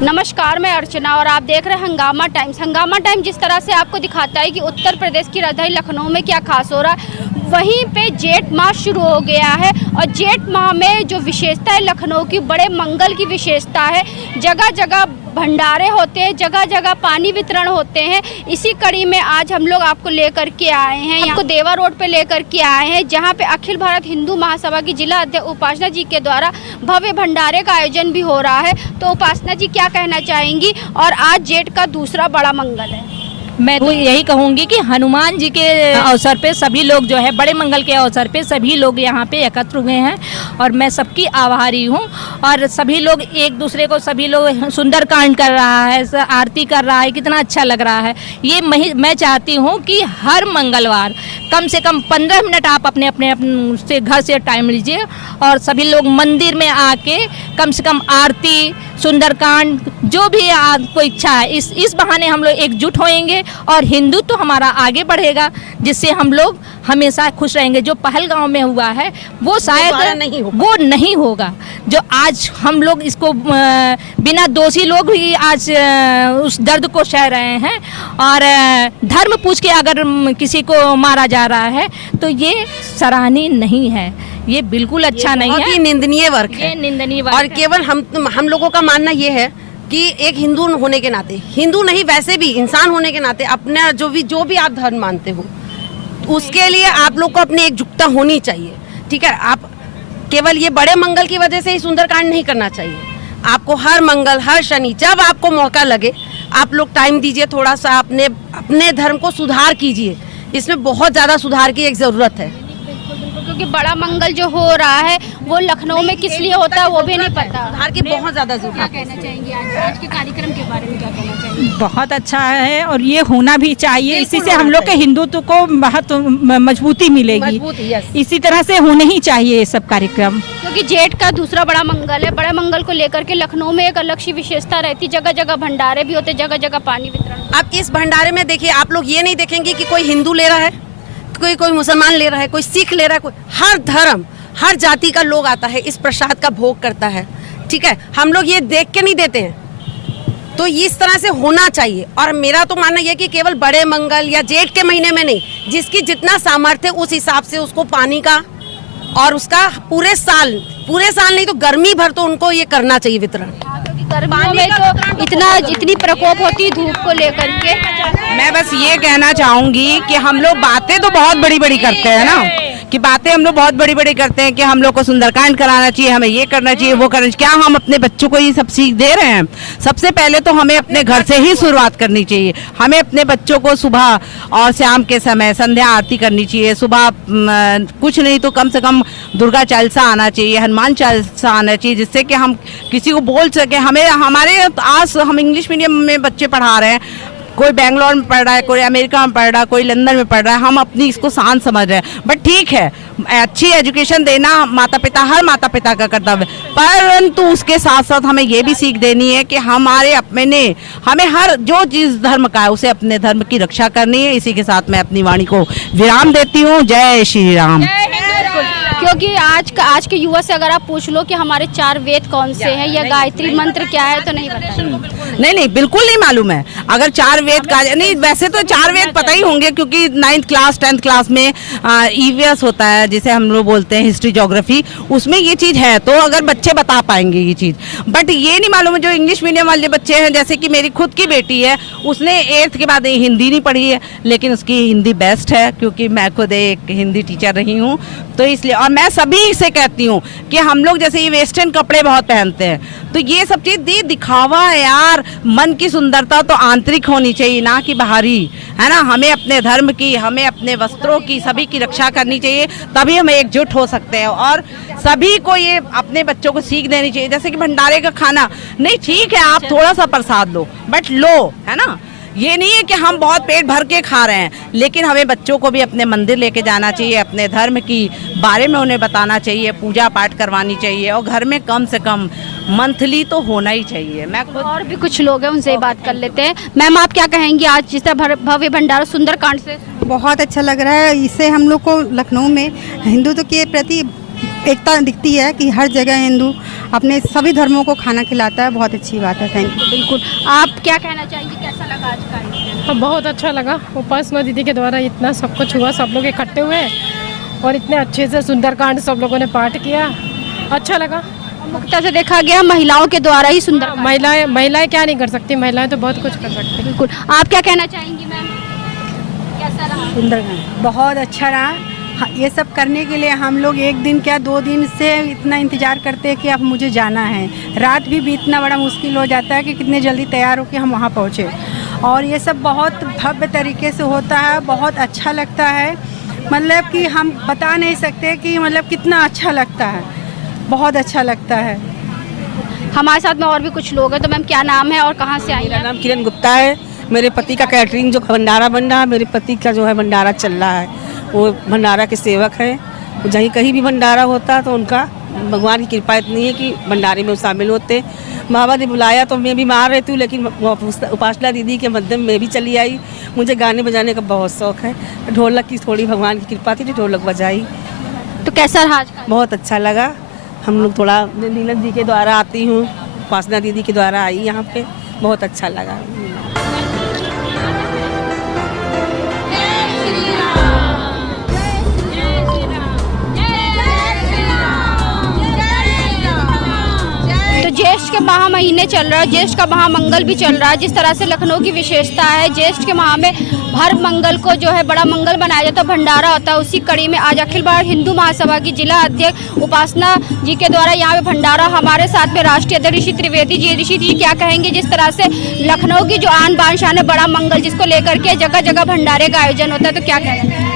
नमस्कार, मैं अर्चना और आप देख रहे हैं हंगामा टाइम्स। हंगामा टाइम जिस तरह से आपको दिखाता है कि उत्तर प्रदेश की राजधानी लखनऊ में क्या खास हो रहा है, वहीं पे जेठ माह शुरू हो गया है और जेठ माह में जो विशेषता है लखनऊ की, बड़े मंगल की विशेषता है। जगह जगह भंडारे होते हैं, जगह जगह पानी वितरण होते हैं। इसी कड़ी में आज हम लोग आपको लेकर के आए हैं, आपको देवा रोड पे लेकर के आए हैं, जहां पे अखिल भारत हिंदू महासभा की जिला अध्यक्ष उपासना जी के द्वारा भव्य भंडारे का आयोजन भी हो रहा है। तो उपासना जी क्या कहना चाहेंगी? और आज जेठ का दूसरा बड़ा मंगल है। मैं तो यही कहूँगी कि हनुमान जी के अवसर पे सभी लोग जो है, बड़े मंगल के अवसर पे सभी लोग यहाँ पे एकत्र हुए हैं और मैं सबकी आभारी हूँ। और सभी लोग एक दूसरे को, सभी लोग सुंदरकांड कर रहा है, आरती कर रहा है, कितना अच्छा लग रहा है। ये मैं चाहती हूँ कि हर मंगलवार कम से कम 15 मिनट आप अपने से घर से टाइम लीजिए और सभी लोग मंदिर में आके कम से कम आरती, सुंदरकांड, जो भी आपको इच्छा है, इस बहाने हम लोग एकजुट होएंगे और हिंदुत्व तो हमारा आगे बढ़ेगा, जिससे हम लोग हमेशा खुश रहेंगे। जो पहलगांव में हुआ है वो शायद वो नहीं होगा। जो आज हम लोग इसको बिना दोषी लोग भी आज उस दर्द को सह रहे हैं और धर्म पूछ के अगर किसी को मारा जा रहा है तो ये सराहनीय नहीं है, ये बिल्कुल अच्छा नहीं है, ये निंदनीय वर्क है, ये निंदनीय वर्क और है। केवल हम लोगों का मानना ये है कि एक हिंदू होने के नाते, हिंदू नहीं वैसे भी इंसान होने के नाते, अपना जो भी आप धर्म मानते हो उसके लिए आप लोग को अपनी एकजुटता होनी चाहिए। ठीक है, आप केवल ये बड़े मंगल की वजह से ही सुंदरकांड नहीं करना चाहिए। आपको हर मंगल, हर शनि, जब आपको मौका लगे आप लोग टाइम दीजिए, थोड़ा सा अपने धर्म को सुधार कीजिए। इसमें बहुत ज़्यादा सुधार की एक ज़रूरत है, क्योंकि बड़ा मंगल जो हो रहा है वो लखनऊ में किस लिए होता है वो भी नहीं पता। सुधार की बहुत ज़्यादा जरूरत है। क्या कहना चाहेंगे आज के कार्यक्रम के बारे में? क्या कहना चाहेंगे? बहुत अच्छा है और ये होना भी चाहिए। इसी से हम लोग के हिंदुत्व को बहुत मजबूती मिलेगी। इसी तरह से होने ही चाहिए ये सब कार्यक्रम, क्योंकि जेठ का दूसरा बड़ा मंगल है। बड़े मंगल को लेकर के लखनऊ में एक अलग सी विशेषता रहती, जगह जगह भंडारे भी होते, जगह जगह पानी वितरण। अब इस भंडारे में देखिए, आप लोग ये नहीं देखेंगे कि कोई हिंदू ले रहा है, कोई मुसलमान ले रहा है, कोई सिख ले रहा है, कोई हर धर्म, हर जाति का लोग आता है, इस प्रसाद का भोग करता है। ठीक है, हम लोग ये देख के नहीं देते हैं, तो इस तरह से होना चाहिए। और मेरा तो मानना यह कि केवल बड़े मंगल या जेठ के महीने में नहीं, जिसकी जितना सामर्थ्य उस हिसाब से उसको पानी का और उसका पूरे साल नहीं तो गर्मी भर तो उनको ये करना चाहिए वितरण। गर्मियों में तो इतनी प्रकोप होती धूप को लेकर के। मैं बस ये कहना चाहूंगी कि हम लोग बातें तो बहुत बड़ी बड़ी करते हैं ना, कि बातें हम लोग बहुत बड़ी बड़ी करते हैं कि हम लोग को सुंदरकांड कराना चाहिए, हमें ये करना चाहिए, वो करना चाहिए। क्या हम अपने बच्चों को ये सब सीख दे रहे हैं? सबसे पहले तो हमें अपने घर से ही शुरुआत करनी चाहिए। हमें अपने बच्चों को सुबह और शाम के समय संध्या आरती करनी चाहिए। सुबह कुछ नहीं तो कम से कम दुर्गा चालीसा आना चाहिए, हनुमान चालीसा आना चाहिए, जिससे कि हम किसी को बोल सके। हमें हमारे आज हम इंग्लिश मीडियम में बच्चे पढ़ा रहे हैं, कोई बेंगलोर में पढ़ रहा है, कोई अमेरिका में पढ़ रहा है, कोई लंदन में पढ़ रहा है। हम अपनी इसको शान समझ रहे हैं, बट ठीक है, अच्छी एजुकेशन देना माता पिता, हर माता पिता का कर्तव्य है। परंतु उसके साथ साथ हमें ये भी सीख देनी है कि हमारे अपने, हमें हर जो चीज़ धर्म का है उसे अपने धर्म की रक्षा करनी है। इसी के साथ मैं अपनी वाणी को विराम देती हूँ। जय श्री राम। क्योंकि आज के युवा से अगर आप पूछ लो कि हमारे 4 वेद कौन से हैं या गायत्री मंत्र क्या है तो नहीं पता। नहीं बिल्कुल नहीं मालूम है। अगर 4 वेद का नहीं, वैसे तो 4 वेद पता ही होंगे क्योंकि 9th क्लास 10th क्लास में ईवीएस होता है, जिसे हम लोग बोलते हैं हिस्ट्री ज्योग्राफी, उसमें ये चीज़ है, तो अगर बच्चे बता पाएंगे ये चीज़। बट ये नहीं मालूम है जो इंग्लिश मीडियम वाले बच्चे हैं, जैसे कि मेरी खुद की बेटी है, उसने 8th के बाद हिंदी नहीं पढ़ी है, लेकिन उसकी हिंदी बेस्ट है क्योंकि मैं खुद एक हिंदी टीचर रही हूँ। तो इसलिए, और मैं सभी से कहती हूँ कि हम लोग जैसे ये वेस्टर्न कपड़े बहुत पहनते हैं, तो ये सब चीज़ दिखावा है यार। मन की सुंदरता तो आंतरिक होनी चाहिए, ना कि बाहरी, है ना। हमें अपने धर्म की, हमें अपने वस्त्रों की, सभी की रक्षा करनी चाहिए, तभी हम एकजुट हो सकते हैं। और सभी को ये अपने बच्चों को सीख देनी चाहिए। जैसे कि भंडारे का खाना नहीं, ठीक है आप थोड़ा सा प्रसाद लो, बट लो, है ना। ये नहीं है कि हम बहुत पेट भर के खा रहे हैं, लेकिन हमें बच्चों को भी अपने मंदिर लेके जाना चाहिए, अपने धर्म की बारे में उन्हें बताना चाहिए, पूजा पाठ करवानी चाहिए, और घर में कम से कम मंथली तो होना ही चाहिए। मैं खुद, और भी कुछ लोग हैं, उनसे ही बात कर लेते हैं। मैम, आप क्या कहेंगी आज जिस तरह भव्य भंडारा सुंदरकांड से? बहुत अच्छा लग रहा है। इससे हम लोग को लखनऊ में हिंदुत्व के प्रति एकता दिखती है कि हर जगह हिंदू अपने सभी धर्मों को खाना खिलाता है। बहुत अच्छी बात है। Thank you. बिल्कुल। आप क्या कहना चाहेंगे, कैसा लगा आज का? बहुत अच्छा लगा। उपासना दीदी के द्वारा इतना सब कुछ हुआ, सब लोग इकट्ठे हुए और इतने अच्छे से सुंदरकांड सब लोगों ने पाठ किया, अच्छा लगा। मुख्यतः से देखा गया महिलाओं के द्वारा ही सुंदर। महिलाएं क्या नहीं कर सकती, महिलाएं तो बहुत कुछ कर सकती। बिल्कुल। आप क्या कहना चाहेंगी मैम, कैसा रहा सुंदरकांड? बहुत अच्छा रहा। ये सब करने के लिए हम लोग 1 दिन क्या 2 दिन से इतना इंतज़ार करते हैं कि अब मुझे जाना है। रात भी बीतना बड़ा मुश्किल हो जाता है कि कितने जल्दी तैयार होकर हम वहाँ पहुँचे। और ये सब बहुत भव्य तरीके से होता है, बहुत अच्छा लगता है। मतलब कि हम बता नहीं सकते कि मतलब कितना अच्छा लगता है, बहुत अच्छा लगता है। हमारे साथ में और भी कुछ लोग हैं, तो मैम क्या नाम है और कहाँ से आई हैं? मेरा नाम किरण गुप्ता है। मेरे पति का कैटरिंग जो भंडारा बन रहा है, मेरे पति का जो है भंडारा चल रहा है, वो भंडारा के सेवक हैं। जहीं कहीं भी भंडारा होता है तो उनका भगवान की कृपा इतनी है कि भंडारे में शामिल होते। बाबा ने बुलाया तो मैं बीमार रहती हूँ, लेकिन उपासना दीदी के माध्यम में भी चली आई। मुझे गाने बजाने का बहुत शौक है। ढोलक की थोड़ी भगवान की कृपा थी तो ढोलक बजाई। तो कैसा रहा आज का? बहुत अच्छा लगा। हम लोग थोड़ा नीलम जी के द्वारा आती हूँ, उपासना दीदी के द्वारा आई यहाँ पे, बहुत अच्छा लगा। ज्येष्ठ के महा महीने चल रहा है, ज्येष्ठ का महामंगल भी चल रहा है। जिस तरह से लखनऊ की विशेषता है, ज्येष्ठ के माह में हर मंगल को जो है बड़ा मंगल बनाया जाता है, भंडारा होता है। उसी कड़ी में आज अखिल भारत हिंदू महासभा की जिला अध्यक्ष उपासना जी के द्वारा यहाँ पे भंडारा, हमारे साथ में राष्ट्रीय अध्यक्ष ऋषि त्रिवेदी जी। ऋषि जी क्या कहेंगे, जिस तरह से लखनऊ की जो आन बान शान है, बड़ा मंगल जिसको लेकर के जगह जगह भंडारे का आयोजन होता है, तो क्या कहेंगे?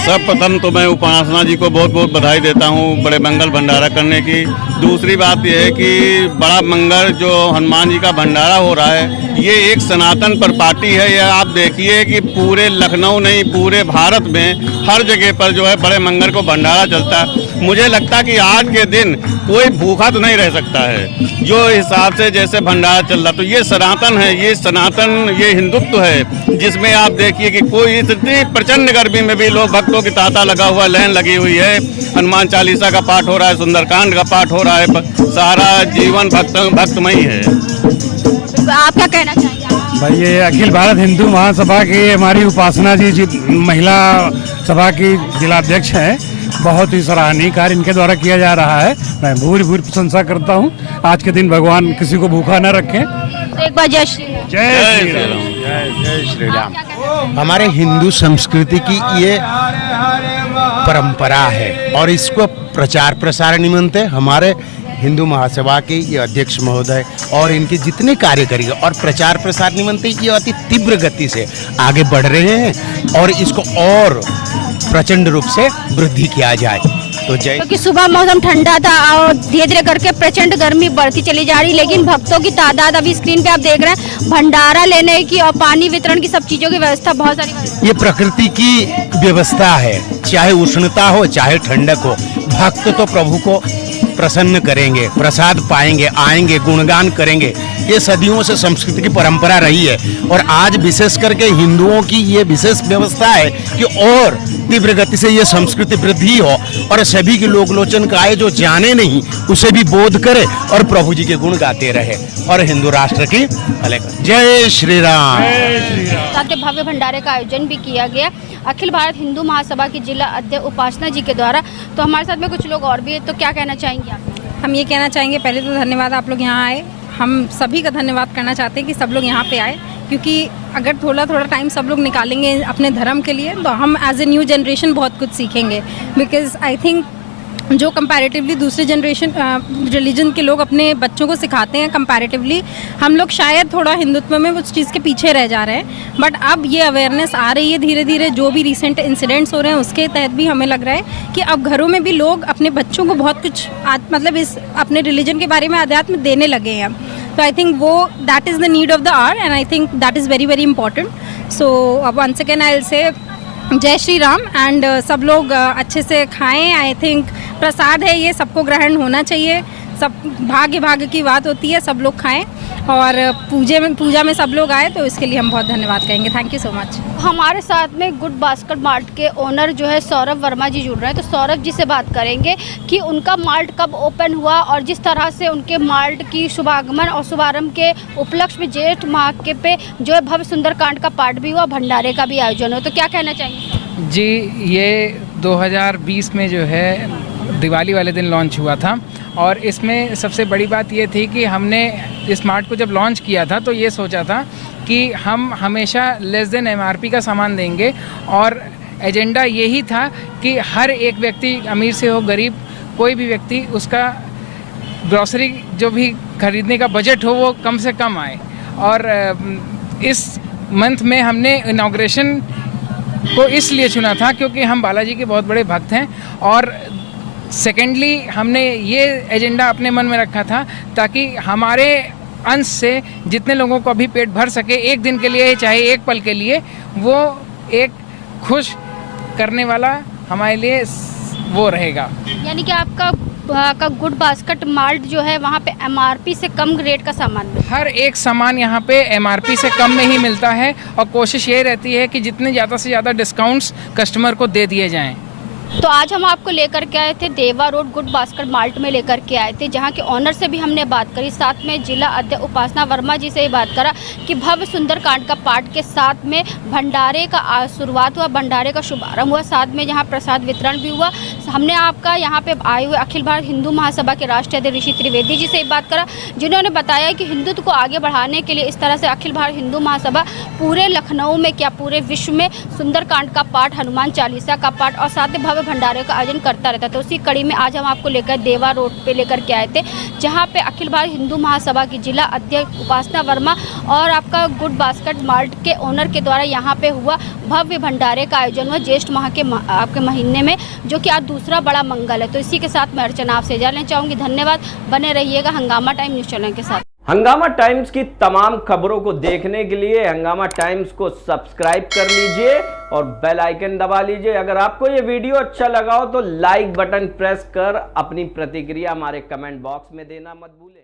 सर्वप्रथम तो मैं उपासना जी को बहुत बहुत बधाई देता हूँ बड़े मंगल भंडारा करने की। दूसरी बात यह है कि बड़ा मंगल जो हनुमान जी का भंडारा हो रहा है, ये एक सनातन पर पार्टी है। यह आप देखिए कि पूरे लखनऊ नहीं, पूरे भारत में हर जगह पर जो है बड़े मंगल को भंडारा चलता है। मुझे लगता है कि आज के दिन कोई भूखा तो नहीं रह सकता है, जो हिसाब से जैसे भंडारा चल रहा। तो ये सनातन है, ये सनातन, ये हिंदुत्व है, जिसमें आप देखिए कि कोई इतनी प्रचंड गर्मी में भी लोग भक्तों की तांता लगा हुआ, लाइन लगी हुई है। हनुमान चालीसा का पाठ हो रहा है, सुंदरकांड का पाठ हो रहा है, सारा जीवन भक्तमयी है। आप क्या कहना चाहेंगे? भाई ये अखिल भारत हिंदू महासभा की हमारी उपासना जी महिला सभा की जिलाध्यक्ष हैं। बहुत ही सराहनीय कार्य इनके द्वारा किया जा रहा है। मैं भूरी भूरी प्रशंसा करता हूँ। आज के दिन भगवान किसी को भूखा न रखें। तो एक बार जय श्री राम। जय श्री राम। जय श्री राम। हमारे हिंदू संस्कृति की ये परंपरा है और इसको प्रचार प्रसार निमंत्रण हमारे हिंदू महासभा के ये अध्यक्ष महोदय और इनके जितने कार्यकर्ता और प्रचार प्रसार निमंत्रण ये अति तीव्र गति से आगे बढ़ रहे हैं और इसको और प्रचंड रूप से वृद्धि किया जाए। तो जय, क्योंकि सुबह मौसम ठंडा था और धीरे धीरे करके प्रचंड गर्मी बढ़ती चली जा रही, लेकिन भक्तों की तादाद अभी स्क्रीन पे आप देख रहे हैं, भंडारा लेने की और पानी वितरण की सब चीजों की व्यवस्था बहुत सारी। ये प्रकृति की व्यवस्था है, चाहे उष्णता हो चाहे ठंडक हो, भक्त तो प्रभु को प्रसन्न करेंगे, प्रसाद पाएंगे, आएंगे, गुणगान करेंगे। ये सदियों से संस्कृति की परंपरा रही है और आज विशेष करके हिंदुओं की ये विशेष व्यवस्था है कि और तीव्र गति से ये संस्कृति वृद्धि हो और सभी के लोकलोचन का आए, जो जाने नहीं उसे भी बोध करे और प्रभु जी के गुण गाते रहे और हिंदू राष्ट्र की भले करे। जय श्री राम। साथ ही भव्य भंडारे का आयोजन भी किया गया अखिल भारत हिंदू महासभा की जिला अध्यक्ष उपासना जी के द्वारा। तो हमारे साथ में कुछ लोग और भी है, तो क्या कहना चाहेंगे आप? हम ये कहना चाहेंगे, पहले तो धन्यवाद आप लोग यहाँ आए, हम सभी का धन्यवाद करना चाहते हैं कि सब लोग यहाँ पे आए, क्योंकि अगर थोड़ा थोड़ा टाइम सब लोग निकालेंगे अपने धर्म के लिए तो हम एज ए न्यू जनरेशन बहुत कुछ सीखेंगे। बिकॉज आई थिंक जो कंपैरेटिवली दूसरे जनरेशन रिलीजन के लोग अपने बच्चों को सिखाते हैं, कंपैरेटिवली हम लोग शायद थोड़ा हिंदुत्व में उस चीज़ के पीछे रह जा रहे हैं। बट अब ये अवेयरनेस आ रही है धीरे धीरे, जो भी रिसेंट इंसिडेंट्स हो रहे हैं उसके तहत भी हमें लग रहा है कि अब घरों में भी लोग अपने बच्चों को बहुत कुछ मतलब इस अपने रिलीजन के बारे में अध्यात्म देने लगे हैं। तो आई थिंक वो that is the need of the hour and I think that is very very important. So once again I will say जय श्री राम एंड सब लोग अच्छे से खाएं। आई थिंक प्रसाद है, ये सबको ग्रहण होना चाहिए, सब भाग्य की बात होती है, सब लोग खाएं और पूजा में सब लोग आए, तो इसके लिए हम बहुत धन्यवाद कहेंगे। Thank you so much. हमारे साथ में गुड बास्केट मार्ट के ओनर जो है सौरभ वर्मा जी जुड़ रहे हैं, तो सौरभ जी से बात करेंगे कि उनका मार्ट कब ओपन हुआ और जिस तरह से उनके मार्ट की शुभागमन और शुभारंभ के उपलक्ष्य में जेठ माह के पे जो है भव्य सुंदरकांड का पाठ भी हुआ, भंडारे का भी आयोजन हो, तो क्या कहना चाहेंगे? जी, ये 2020 में जो है दिवाली वाले दिन लॉन्च हुआ था और इसमें सबसे बड़ी बात ये थी कि हमने इस मार्ट को जब लॉन्च किया था तो ये सोचा था कि हम हमेशा लेस देन MRP का सामान देंगे और एजेंडा यही था कि हर एक व्यक्ति, अमीर से हो गरीब, कोई भी व्यक्ति, उसका ग्रॉसरी जो भी खरीदने का बजट हो वो कम से कम आए। और इस मंथ में हमने इनॉग्रेशन को इसलिए चुना था क्योंकि हम बालाजी के बहुत बड़े भक्त हैं और सेकेंडली हमने ये एजेंडा अपने मन में रखा था ताकि हमारे अंश से जितने लोगों को अभी पेट भर सके एक दिन के लिए, चाहे एक पल के लिए, वो एक खुश करने वाला हमारे लिए वो रहेगा। यानी कि आपका गुड बास्केट मार्ट जो है वहाँ पे MRP से कम रेट का सामान, हर एक सामान यहाँ पे MRP से कम में ही मिलता है और कोशिश ये रहती है कि जितने ज़्यादा से ज़्यादा डिस्काउंट्स कस्टमर को दे दिए जाएं। तो आज हम आपको लेकर के आए थे देवा रोड गुड बास्केट मार्ट में लेकर के आए थे, जहां के ऑनर से भी हमने बात करी, साथ में जिला अध्यक्ष उपासना वर्मा जी से ही बात करा कि भव्य सुंदरकांड का पाठ के साथ में भंडारे का शुरुआत हुआ, भंडारे का शुभारंभ हुआ, साथ में जहां प्रसाद वितरण भी हुआ। हमने आपका यहाँ पे आए हुए अखिल भारत हिंदू महासभा के राष्ट्रीय अध्यक्ष ऋषि त्रिवेदी जी से ही बात करा, जिन्होंने बताया कि हिंदुत्व को आगे बढ़ाने के लिए इस तरह से अखिल भारत हिंदू महासभा पूरे लखनऊ में, क्या पूरे विश्व में सुंदरकांड का पाठ, हनुमान चालीसा का पाठ और साथ में भव्य भंडारे का आयोजन करता रहता है। तो उसी कड़ी में आज हम आपको लेकर देवा रोड पे लेकर के आए थे, जहां पे अखिल भारत हिंदू महासभा की जिला अध्यक्ष उपासना वर्मा और आपका गुड बास्केट मार्ट के ओनर के द्वारा यहाँ पे हुआ भव्य भंडारे का आयोजन हुआ ज्येष्ठ माह के आपके महीने में, जो कि आज दूसरा बड़ा मंगल है। तो इसी के साथ मैं अर्चना आपसे जाना चाहूँगी। धन्यवाद, बने रहिएगा हंगामा टाइम न्यूज़ चैनल के साथ। हंगामा टाइम्स की तमाम खबरों को देखने के लिए हंगामा टाइम्स को सब्सक्राइब कर लीजिए और बेल आइकन दबा लीजिए। अगर आपको ये वीडियो अच्छा लगा हो तो लाइक बटन प्रेस कर अपनी प्रतिक्रिया हमारे कमेंट बॉक्स में देना मत भूलें।